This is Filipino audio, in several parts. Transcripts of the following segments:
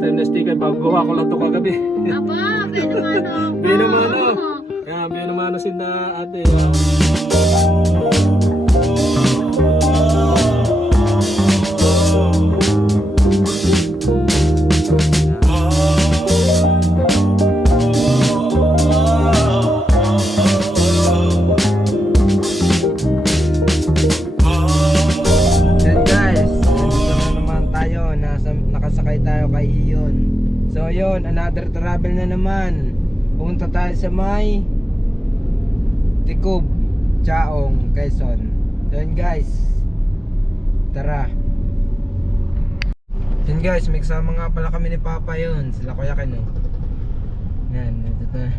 time na sticker, bago ko lang ito kagabi. Aba, Benamano. Benamano. Yan, Benamano sin na ate. Nakasakay tayo kay Iyon. So yun, another travel na naman. Pumunta tayo sa may Tikub, Chaong, Quezon. Yun guys, tara. Yun guys, may kasama nga pala kami ni Papa yun. Sila Kuya Ken. Yan, ito na.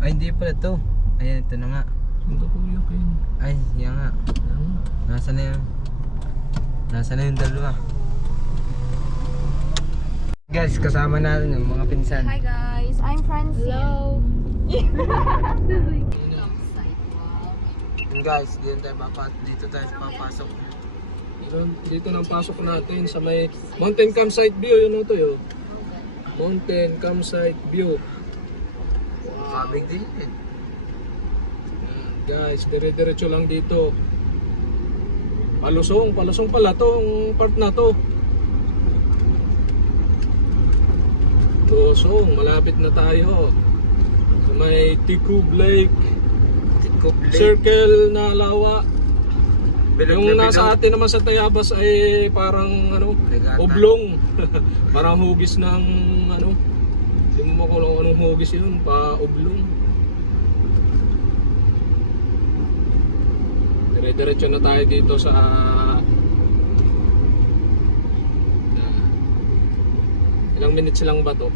Ay, hindi pala to. Ayan, ito na nga. Ito Kuya Ken. Ay, yan nga. Nasaan na yun? Nasaan na yung dalawa? Guys, kasama natin yung mga pinsan. Hi guys, I'm Francine. Hello. And guys, dito tayo papasok. Dito nang pasok natin sa may Mountain Campsite View. Yun ito yun. Mountain Campsite View. Kabig din. Guys, dire-diretso lang dito. Palusong pala tong part na to. Lusong, malapit na tayo sa may Tikub Lake. Tikub Lake. Circle na lawa. Bilog Yung na nasa bilog. atin naman sa Tayabas ay parang ano, Regata. oblong. Parang hugis ng ano. Hindi mo makulong anong hugis yun, pa oblong. Dire-diretso na tayo dito sa ilang minutes lang ba to?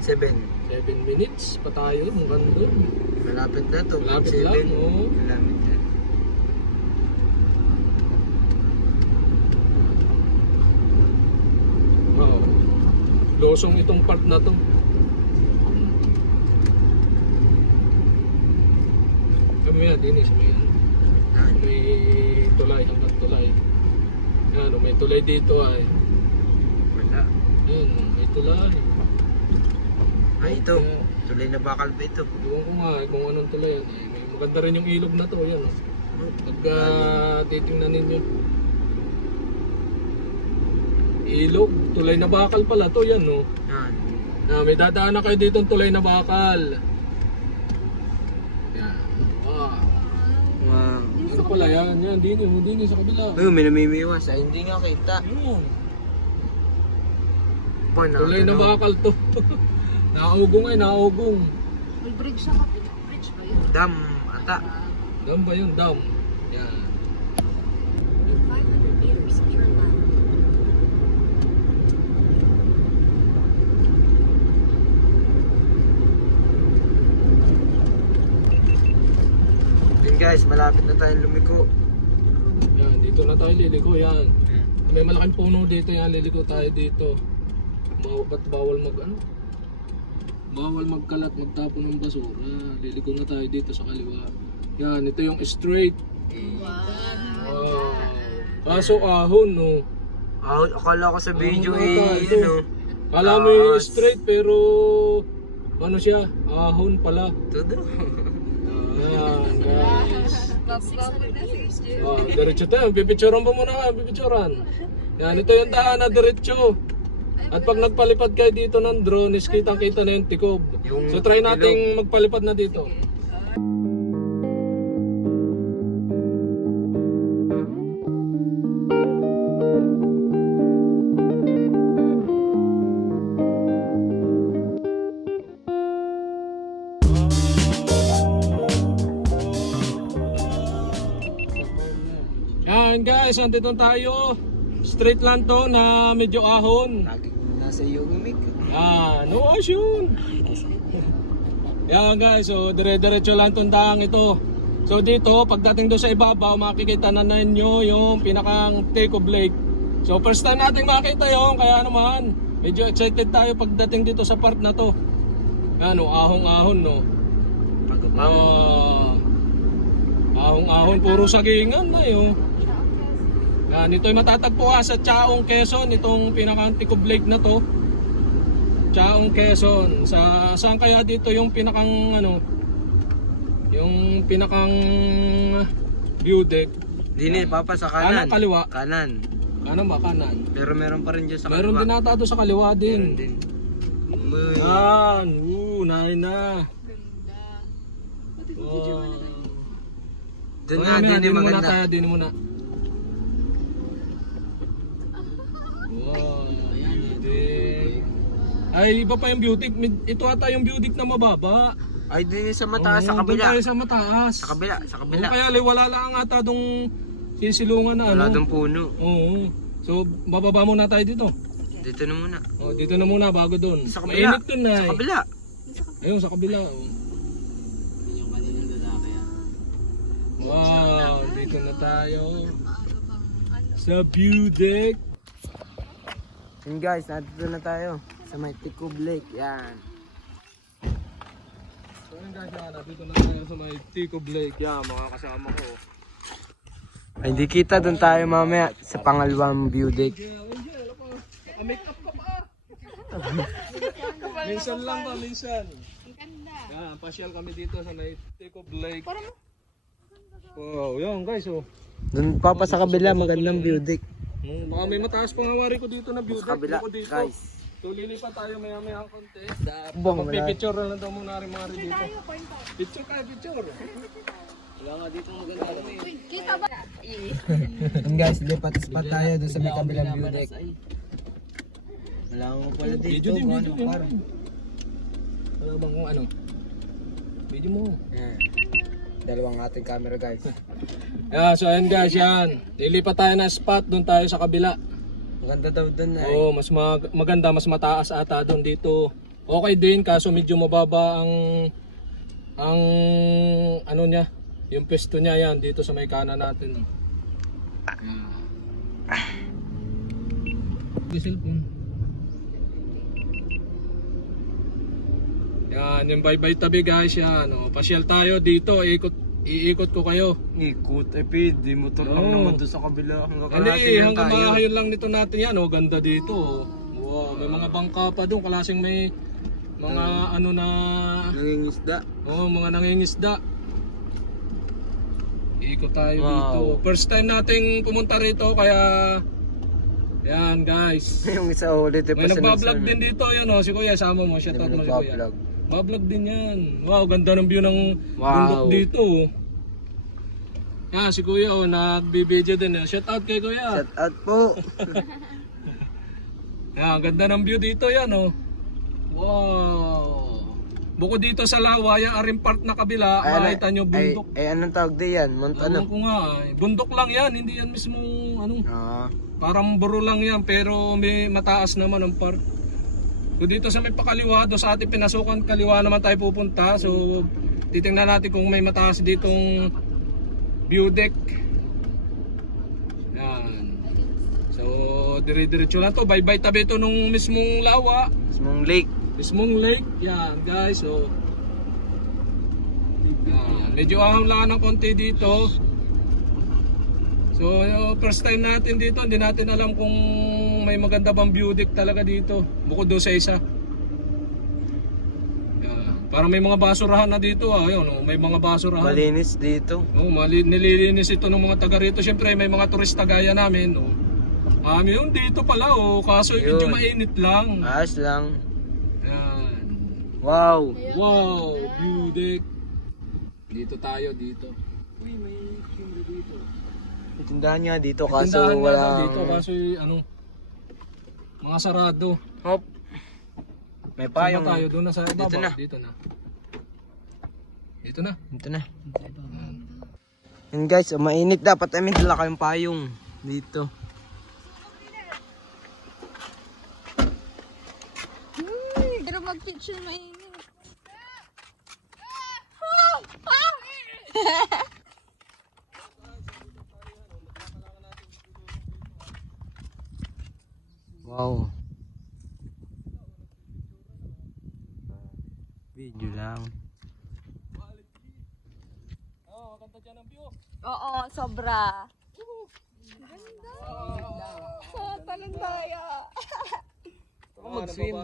7. 7 minutes pa tayo hanggang doon. Malapit na to. Malapit 7. lang, oo. Malapit na. Oo. Losong itong part na to. Kami nga din sa may tulay hanggang tulay. Yan, may tulay dito ay. Wala. Yan, may tulay. Ay, ito. Tuloy na bakal ba ito? Doon ko nga kung anong tulay yan. May maganda rin yung ilog na to. Yan, oh. Pagka titingnan ninyo. Ilog, tulay na bakal pala to. Yan, no. Yan. May dadaanan kayo dito ng tulay na bakal. Yan. Wow. Ano pala yan? Yan, din sa kabila. Ay, may namimiwas. Ay, hindi nga kita. Yun. Pa, Tulay na bakal to. Naugong ay, naugong. May bridge sa kapila. Bridge ba yun? Dam, ata. Dam ba yun? Dam. Yan. In 500 meters, turn left. Yun guys, malapit na tayong lumiko. Yan, dito na tayo liliko. Yan. May malaking puno dito. Yan, liliko tayo dito. Ba't bawal bawal magkalat, magtapon ng basura. Liliko na tayo dito sa kaliwa. Yan, ito yung straight. Wow. Kaso ahon, no. Akala ko sa video Ahon ata, ito. no. Kala mo yung straight pero ano siya? Ahon pala. Todo. Yan, guys. Diretso tayo. Pipicturan pa muna ka. Pipicturan. Yan, ito yung daan na diretso. At pag nagpalipad kayo dito ng drone, is kitang-kita na yung Tikub. So try nating magpalipad na dito. Yan guys, andito tayo. Straight lang to na medyo ahon. Nasa iyo gumik. Yan, no yun. Yan guys, so dire-diretso lang tong daang ito. So dito, pagdating doon sa ibabaw, makikita na ninyo yung pinakang Tikub Lake. So first time natin makita yun, kaya naman medyo excited tayo pagdating dito sa part na to. Yan, no, ahong-ahon, no. Ahong-ahon, puro sagingan na yun. Yan, ito'y matatagpuan sa Chaong, Quezon. Itong pinaka-Ticob Lake na to. Chaong, Quezon. Saan kaya dito yung pinakang ano? Yung pinakang view deck. Dini, papa sa kanan. Kanan, kaliwa? Kanan. Kanan ba? Kanan. Pero meron pa rin dyan sa Meron kaliwa. din ata doon sa kaliwa Meron din. din. Uy. Yan. Nahin na. Wow. Doon Oh, na, yan, dini dini muna maganda. tayo, dini muna. Wow, beauty. Ay, iba pa yung beauty. Ito ata yung beauty na mababa. Ay, dini sa mataas, sa Oo, doon kabila. tayo sa mataas. Sa kabila, sa kabila. Oo, kaya wala lang ata dong sisilungan na Wala ano. doon puno. Oo. So, bababa muna tayo dito. Dito na muna. Oh, dito na muna bago doon. Sa kabila. Mainit dun na. Sa kabila. Ayun, sa kabila. Oh. Wow, dito na tayo. Sa view deck. Yun guys, nandito na tayo. Sa may Ticob Lake. Yan. So yun guys, nandito na tayo sa may Ticob Lake. Yan, mga kasama ko. Ay, hindi kita. Doon tayo mamaya sa pangalawang view deck. Make up ka pa. Minsan lang ba, minsan. Yan, pasyal kami dito sa may Ticob Lake. Wow, yan guys, oh. Doon papa sa kabila, magandang view deck. Baka may mataas pang awari ko dito na view Sa deck. kabila, Ako dito. guys. So lilipat tayo maya-maya ang konti. Bong, Magpipicture na lang daw muna rin mga rin dito. Picture kayo, picture. Wala nga dito maganda kami. Kita ba? Yun guys, lipat spot tayo doon sa may kabilang view deck. Wala ko pala dito. Video din, kung video ano, din. par. Wala bang kung ano? Video mo. Yan. Dalawang ating camera guys. Yeah, so ayan guys, yan. Lilipat tayo na spot, doon tayo sa kabila. Maganda daw doon ay. Oo, mas maganda, mas mataas ata doon dito. Okay din, kaso medyo mababa ang ano niya, yung pwesto niya yan dito sa may kanan natin. Yung cellphone. Yan, yung bye-bye tabi guys, yan. O, pasyal tayo dito, iikot ko kayo. Ikot, pwede. Motor lang Oo. naman doon sa kabila. Hanggang Hindi, kalahati lang hanggang tayo. mahayon lang nito natin yan. Oh, ganda dito. Oh. Wow, may mga bangka pa doon. Kalasing may mga ano na... Nangingisda. Oh, mga nangingisda. Iikot tayo Wow. dito. First time nating pumunta rito kaya... Yan guys. Yung isa ulit May nagbablog din dito. Yan oh, si Kuya. Sama mo. Shout out mo si Kuya. Nagbablog. Bablog din yan. Wow, ganda ng view ng Wow. bundok dito. Oh. Yan, si Kuya oh, nagbibideo din. Shout out kay Kuya. Shout out po. Yan, ganda ng view dito yan oh. Wow. Bukod dito sa Lawa, yung Arim Park na kabila, makita nyo bundok. Ay, anong tawag din yan? Mount Alam ano? ko nga, bundok lang yan, hindi yan mismo ano, Ah, parang buro lang yan pero may mataas naman ang park. So dito sa may pakaliwa, doon sa ating pinasukan kaliwa naman tayo pupunta. So titingnan natin kung may mataas ditong view deck. Yan. So dire-diretso lang to, bye-bye tabi ito nung mismong Lawa. Smong Lake. Mismong lake, yan guys, so medyo ahang lang ng konti dito. So first time natin dito, hindi natin alam kung may maganda bang view deck talaga dito, bukod doon sa isa. Yan. Parang may mga basurahan na dito, ayun, oh, may mga basurahan. Malinis dito. Oh, nililinis ito ng mga taga rito. Siyempre may mga turista gaya namin, oh. Yun dito pala, oh, kaso medyo Yun. mainit lang. Ayos lang. Yan. Wow. Wow, view deck. Dito tayo, dito. Uy, may camera dito. Tindahan nga dito kaso Tindahan nga wala. lang dito kaso ano, mga sarado. Hop. May Saan payong. ba tayo? Doon na sa baba. Dito na. Dito na. Dito na. Dito na. Yan guys, mainit dapat may dala kayong payong dito. Pero mag-picture mainit. Wow. Video lang. Oh, maganda dyan ang view. Oo, sobra. Talandaya. Mag-swim.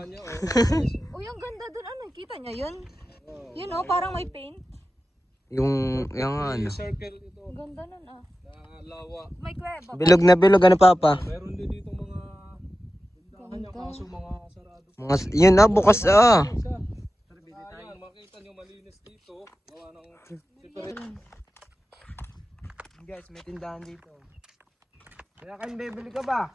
Uy, ang ganda dun. Ano, kita niya yun? Yun oh, parang may paint. Yung ano. Circle ito. Ang ganda nun ah. Na lawa. May kuweba. Bilog na bilog, ano papa? Meron din dito mga tindahan niya kaso mga sarado. Yun na, bukas ah. Ayan, makita nyo malinis dito. Gawa ng separate. Guys, may tindahan dito. Kaya kayo bibili ka ba?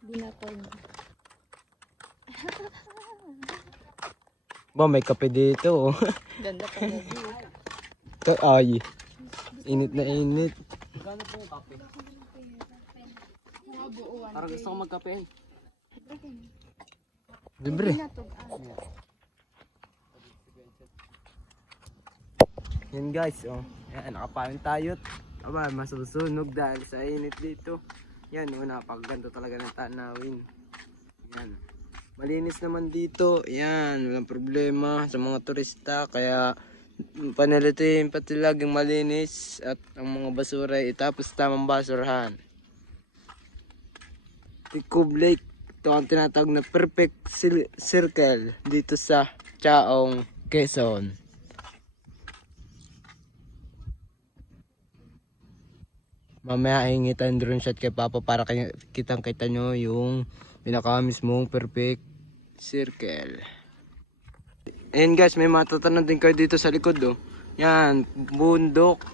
Binatol. Ba, may kape dito oh. Ganda pa na view. Ay, init na init. Parang gusto ko magkape. Libre. Yan guys, oh. Yan, nakapain tayo. Aba, masusunog dahil sa init dito. Yan, oh, napakaganda talaga ng tanawin. Yan. Malinis naman dito. Yan, walang problema sa mga turista. Kaya, panalitin pati laging malinis. At ang mga basura ay itapos tamang basurahan. Tikub Lake. Ito ang tinatawag na perfect circle dito sa Chaong, Quezon. Mamaya hingi tayong drone shot kay Papa para kitang-kita nyo yung pinaka mismong perfect circle. Ayan guys, may matatanan din kayo dito sa likod oh. Yan, bundok.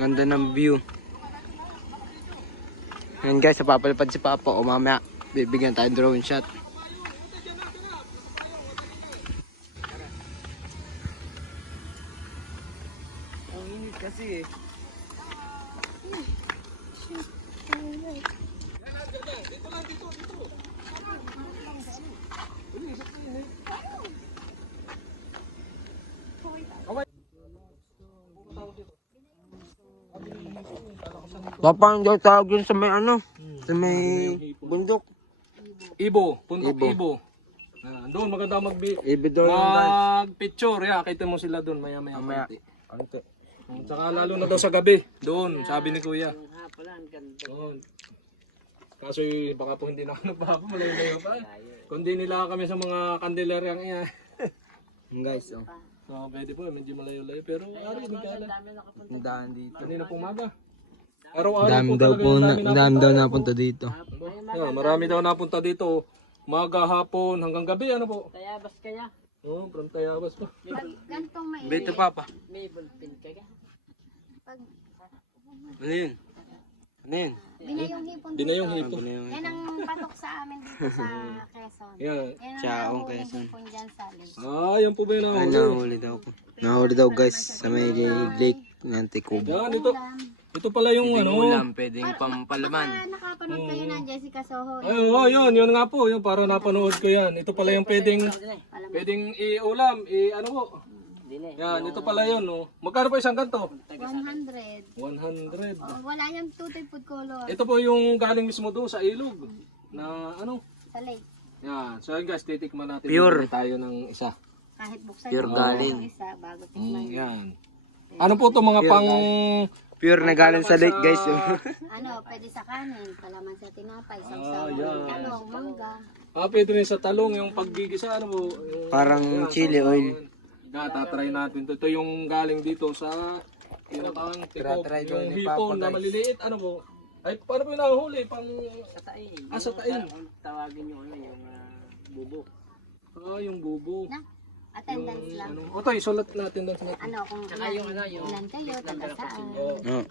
Ganda ng view. Ayan guys, napapalipad si Papa o mamaya bibigyan tayong drone shot. Ang init kasi eh. Papa, ang daw tawag yun sa may ano? Sa may bundok. Ibo, Pundok Ibo. Ibo. Doon maganda Ibidor yung guys. mag-picture. Yeah, kita mo sila doon maya-maya. Mamaya. konti. Tsaka lalo na daw sa gabi. Doon, sabi ni Kuya. Doon. Kaso baka po hindi na ako nagpapa, malayo-layo pa. Kundi nila kami sa mga kandeleryang iya. Guys, oh. So, pwede po, medyo malayo-layo. Pero ari, hindi ka alam. Tindahan dito. Kanina pong maga. Araw-araw Dami po daw talaga po, yung dami daw napunta dito. Yeah, marami daw napunta dito. Maga, hapon, hanggang gabi. Ano po? Tayabas kaya. Oo, from Tayabas pa. Gantong mainit. Bito Papa. May ballpen kaya. Ano yun? Ano yun? Binayong hipon Di na yung hipo. Yan ang patok sa amin dito sa Quezon. Yan. Yan ang Chaong nahuhuling Quezon. hipon dyan sa Liz. Ah, yan po ba yung Ay, nahuli? nahuli daw ko. Nahuli daw guys sa may lake ng Tikub. Yan, ito pala yung ano. Ulam, pwedeng pampalaman. Baka nakapanood kayo ng Jessica Soho. Ay, oh, yun nga po. Yun, para napanood ko yan. Ito pala yung pwedeng i-ulam, ano po. Yan, ito pala yun. Oh. Magkano po isang ganto? 100. 100. Oh, wala niyang two-type food color Ito po yung galing mismo doon sa ilog. Na ano? sa lake. Yan. So yun guys, titikman natin. Pure. Bibili tayo ng isa. Kahit buksan Pure mo galing. yung isa bago tikman. Yan. Ano po to mga pang... Pure na galing sa lake guys. Oh. Ano, pwede sa kanin, palaman sa tinapay, Ah, sausawan, yan. talong, mangga. Pwede rin sa talong, yung paggigisa, ano po. Yung, Parang chili oil. tatry natin to. Ito yung galing dito sa tinatawang tikop. Try daw Yung ni hipon Papa, na guys. maliliit. Ano po? Ay, paano po yung nahuli? Pang... Sa tain. Sa tain. Tawagin nyo ano yung bubok. Yung bubo. Na, attendance lang. Ano? O tayo, sulat natin doon. Ano, kung Tsaka yung ano yung ilan kayo, taga saan. Oh.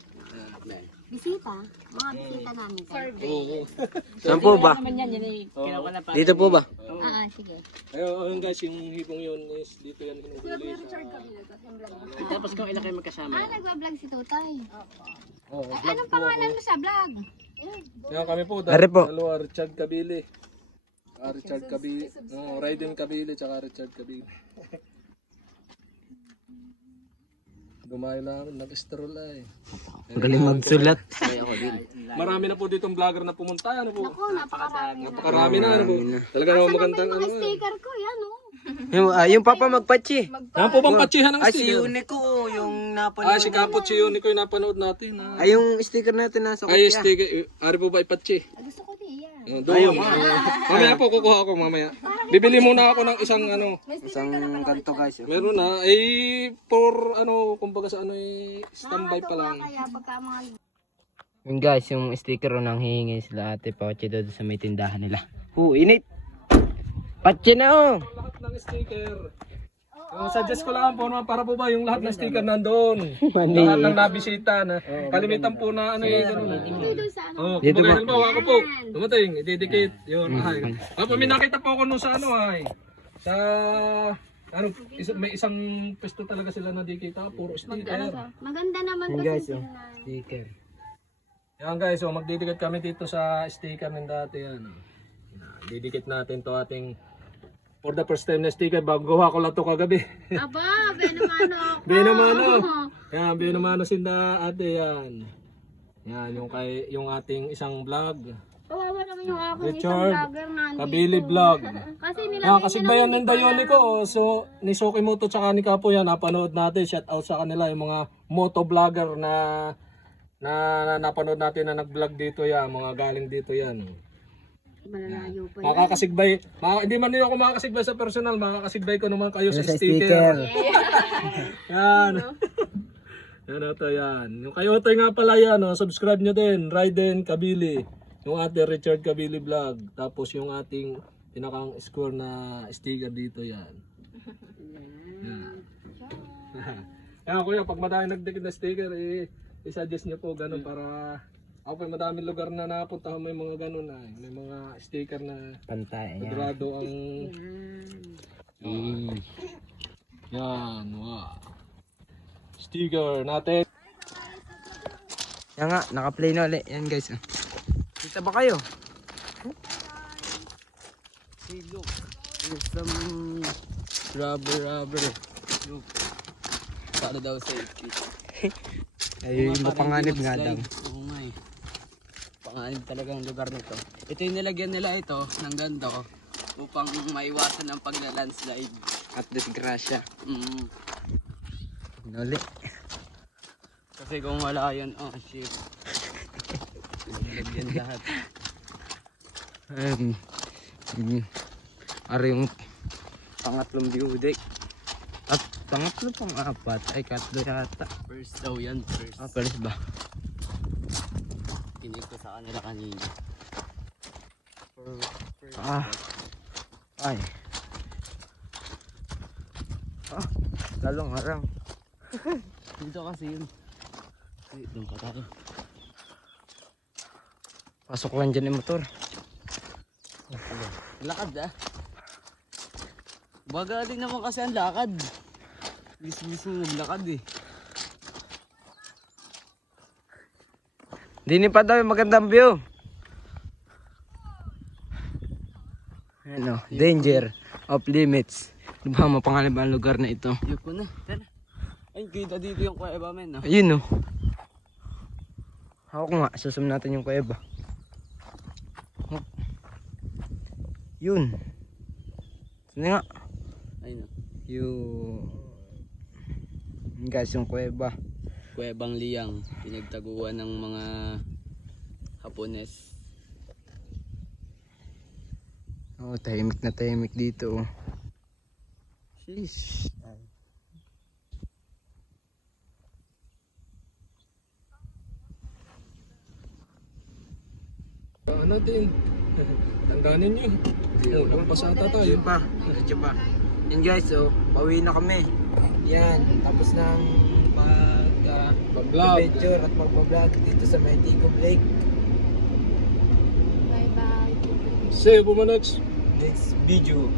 Bisita, mga bisita namin. Survey. Oo. Saan po ba? naman yan, yan yung kinakala pa. Dito po ba? Sige. Ayun guys, yung hipong yun is dito yan inuhuli sa... Tapos kung ilan kayo magkasama. Nagwa-vlog si Tutay. Oh, Ay, anong pangalan mo sa vlog? yan kami po. Ari po. Dalawa, Richard Kabili. Richard Kabili. Raiden Kabili, tsaka Richard Kabili. Dumayo namin, nag-stroll ay. Magaling magsulat. Marami na po ditong vlogger na pumunta. Ano po? Ako, napakarami na. Napakarami na. Ano po? Talaga naman magandang Mga ano. sticker ko, yan oh. Yung papa magpachi. Yan po bang patsihan ng Ay, si sticker? Unico, yung napanood. Si Kapot si Unico yung napanood natin. Ay, yung sticker natin nasa Ay, kopya. sticker. Ari po ba ipatsi? Gusto ko niya. Doon. Mamaya po, kukuha ako mamaya. Bibili muna ako ng isang Isang kanto guys. meron na. For kumbaga sa standby pa lang. Kaya pagka mga Yun guys, yung sticker nang hihingi sila ate Pachi doon sa may tindahan nila. Init! Pachi na Lahat ng sticker. Suggest ko lang po para po ba yung lahat ng sticker nandoon. Lahat ng nabisita na. Kalimitan po na gano'n. Dito Kumbaga ba? halimbawa ako po. Dumating, i-dedicate. Yun. May nakita po ako nung sa sa may isang pwesto talaga sila na dikita. Puro sticker. maganda naman Yun guys, yung sticker. Yan guys, magdidikit kami dito sa sticker ng dati yan. Didikit natin to ating for the first time na sticker. Bago gawa ko lang to kagabi. Aba, benamano ako. Binamano. Yan, binamano sinda ate yan. Yan, yung ating isang vlog. Kawawa naman yung ako Richard, isang vlogger nandito. Kabili vlog. Kasi nila Yan, kasi bayan ng Dayoni ko. So, ni Sokimoto tsaka ni Kapo yan, napanood natin. Shout out sa kanila, yung mga moto vlogger na napanood natin na nag-vlog dito yan. Mga galing dito yan. Malalayo pa. Makakasigbay. Hindi man niyo ako makakasigbay sa personal. Makakasigbay ko naman kayo sa sticker. Yan. Yan ito yan. Yung kayo ito nga pala yan. Subscribe nyo din. Raiden Kabili. Yung ating Richard Kabili vlog. Tapos yung ating pinakang score na sticker dito yan. Yan. Yan kuya, pag madami nagdikit na sticker, i-suggest nyo po ganun para ako may madaming lugar na napunta may mga ganun na. May mga sticker na Pantay. sagrado ang yan, wow. Sticker natin. Yan nga, naka-play na ulit. Yan guys. Kita ba kayo? Look, there's some rubber. Look. Para daw safety. Ay, mapanganib nga daw. Oo nga eh. Panganib talaga ang lugar nito. Ito yung nilagyan nila ito ng ganito upang maiwasan ang pagla-landslide. At disgrasya. Nuli. Kasi kung wala yun, oh shit. Nilagyan lahat. Ari yung pangatlong biudik. At pangatlo pang apat. Ay, katlo yata. First daw yan, first. First ba? Kinig ko sa kanila kanina. First. Ay. Lalong harang. Dito kasi yun. Ay, doon pa tayo. Pasok lang dyan yung motor. Lakad ah. Baga din naman kasi ang lakad. Bis-bis mo naglakad eh. Dini pa daw yung magandang view. Ano, danger of limits. Di ba mapanganib ang lugar na ito? Yuko na. Tara. Ay, kita dito yung kuweba men no? Ayun oh. Hawak nga, susum natin yung kuweba. Yun. Sino nga? Ayun oh. Yun guys, yung kuweba. Kuwebang Liyang. Pinagtaguan ng mga Hapones. Oh, tahimik na tahimik dito oh. Sheesh. Natin. Tandaanin nyo. Nagpasata tayo. Yun pa. Diretso pa. Yan guys, so pauwi na kami. Yan, tapos ng Pag-vlog. adventure at mag-vlog dito sa may Ticob Lake. Bye-bye. See you po next. Next video.